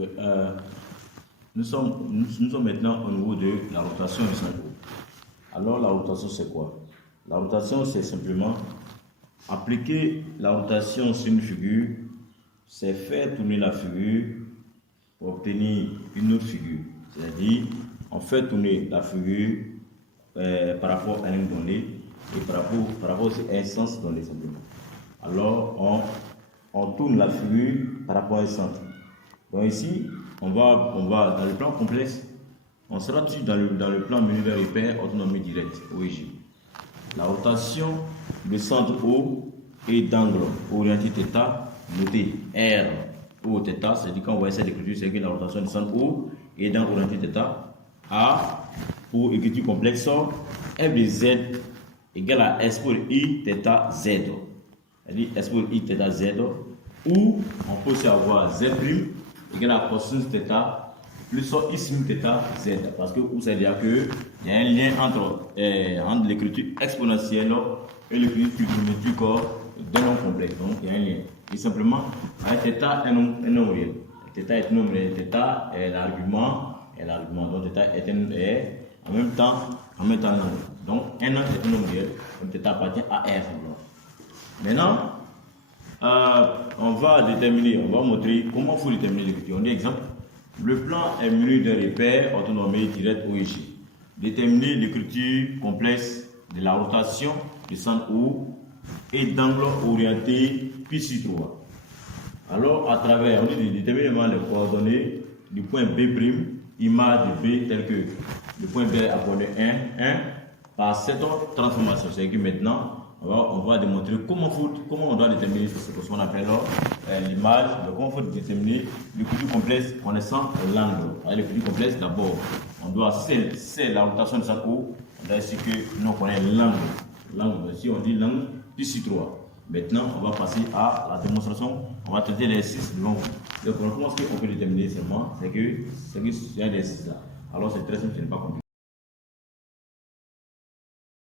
Ok, nous sommes maintenant au niveau de la rotation du centre O. Alors la rotation c'est quoi? La rotation c'est simplement appliquer la rotation sur une figure, c'est faire tourner la figure pour obtenir une autre figure. C'est-à-dire, on fait tourner la figure par rapport à un donné et par rapport aussi à un sens donné simplement. Alors, on tourne la figure par rapport à un centre. Donc ici, on va dans le plan complexe, on sera toujours dans le plan menu de repère autonomie directe, OEG. La rotation du centre O et d'angle orienté θ, noté R ou θ, c'est-à-dire quand on voit cette écriture, c'est que la rotation du centre O et d'angle orienté θ, A pour écriture complexe, F de Z égale à S pour I θ Z. C'est-à-dire S pour I θ Z, ou on peut aussi avoir Z' égale à cosinus θ plus I sin θ Z, parce que vous savez qu'il y a un lien entre l'écriture exponentielle et l'écriture trigonométrique d'un nombre complexe. Donc il y a un lien. Et simplement, avec θ un nombre réel. θ est un nombre réel. θ est l'argument. Donc θ est en même temps un nombre. Donc un nombre est un nombre réel. Donc θ appartient à R. Maintenant, on va montrer comment il faut déterminer l'écriture. On dit exemple. Le plan est muni d'un repère autonomie directe OEG. Déterminer l'écriture complexe de la rotation du centre O et d'angle orienté pi sur 3. Alors, à travers, on dit déterminer les coordonnées du point B', image de B tel que le point B a coordonné 1 par cette transformation. C'est que maintenant, on va démontrer comment on doit déterminer ce qu'on appelle l'image, comment il faut déterminer l'écriture complexe connaissant l'angle. L'écriture complexe, d'abord, c'est la rotation de centre O, on doit essayer que nous connaissons l'angle. Ici, on dit l'angle pi sur 3. Maintenant, on va passer à la démonstration. On va traiter l'exercice devant vous. Donc, comment est-ce qu'on peut déterminer seulement? C'est que y a l'exercice là. Alors, c'est très simple, ce n'est pas compliqué.